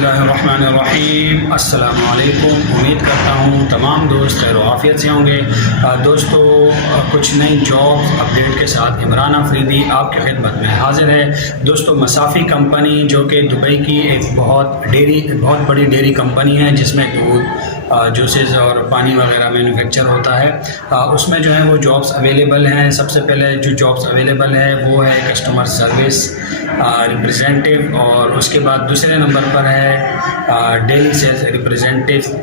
بسم اللہ الرحمن الرحیم۔ السلام علیکم۔ امید کرتا ہوں تمام دوست خیر و عافیت سے ہوں گے۔ دوستو، کچھ نئی جاب اپڈیٹ کے ساتھ عمران آفریدی آپ کی خدمت میں حاضر ہے۔ دوستو، مسافی کمپنی جو کہ دبئی کی ایک بہت بڑی ڈیری کمپنی ہے جس میں دودھ، جوسز اور پانی وغیرہ مینوفیکچر ہوتا ہے، اس میں جو ہے وہ جابس اویلیبل ہیں۔ سب سے پہلے جو جابس اویلیبل ہے وہ ہے کسٹمر سروس ریپریزنٹیو، اور اس کے بعد دوسرے نمبر پر ہے ڈیلی سیلز ریپریزنٹیو۔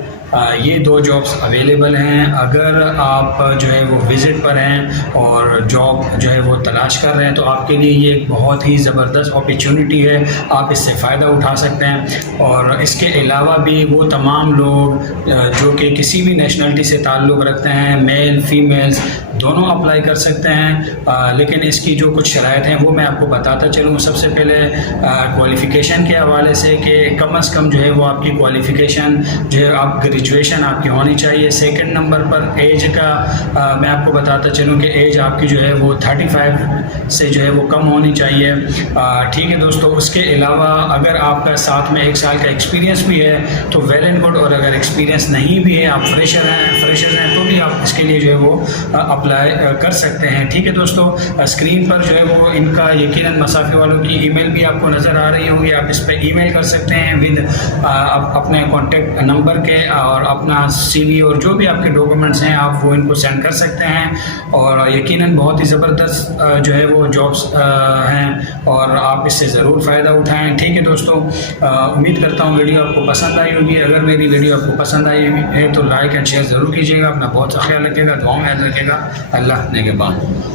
یہ دو جابس اویلیبل ہیں۔ اگر آپ جو ہے وہ وزٹ پر ہیں اور جاب جو ہے وہ تلاش کر رہے ہیں تو آپ کے لیے یہ ایک بہت ہی زبردست اپرچونٹی ہے، آپ اس سے فائدہ اٹھا سکتے ہیں۔ اور اس کے علاوہ بھی وہ تمام لوگ جو کہ کسی بھی نیشنلٹی سے تعلق رکھتے ہیں، میل فیمیلز دونوں اپلائی کر سکتے ہیں، لیکن اس کی جو کچھ شرائط ہیں وہ میں آپ کو بتاتا چلوں۔ سب سے پہلے کوالیفیکیشن کے حوالے سے کہ کم از کم جو ہے وہ آپ کی کوالیفیکیشن جو ہے آپ گریجویشن آپ کی ہونی چاہیے۔ سیکنڈ نمبر پر ایج کا میں آپ کو بتاتا چلوں کہ ایج آپ کی جو ہے وہ 35 سے جو ہے وہ کم ہونی چاہیے۔ ٹھیک ہے دوستو، اس کے علاوہ اگر آپ کا ساتھ میں 1 سال کا ایکسپیرینس بھی ہے تو ویل اینڈ گڈ، اور اگر ایکسپیرینس نہیں بھی ہے، آپ فریشر ہیں تو بھی آپ اس کے لیے جو ہے وہ اپلائی کر سکتے ہیں۔ ٹھیک ہے دوستو، اسکرین پر جو ہے وہ ان کا یقیناً مسافی والوں کی ای میل بھی آپ کو نظر آ رہی ہوگی، آپ اس پہ ای میل کر سکتے ہیں ود اپنے کانٹیکٹ نمبر کے، اور اپنا سی وی اور جو بھی آپ کے ڈاکومنٹس ہیں آپ وہ ان کو سینڈ کر سکتے ہیں۔ اور یقیناً بہت ہی زبردست جو ہے وہ جابس ہیں، اور آپ اس سے ضرور فائدہ اٹھائیں۔ ٹھیک ہے دوستو، امید کرتا ہوں ویڈیو آپ کو پسند آئی ہوگی۔ اگر میری ویڈیو آپ کو پسند آئی ہے تو لائک اینڈ شیئر ضرور کیجیے گا۔ اپنا بہت سا خیال رکھیے گا، دعاؤں میں یاد رکھیے گا۔ اللہ نگہبان۔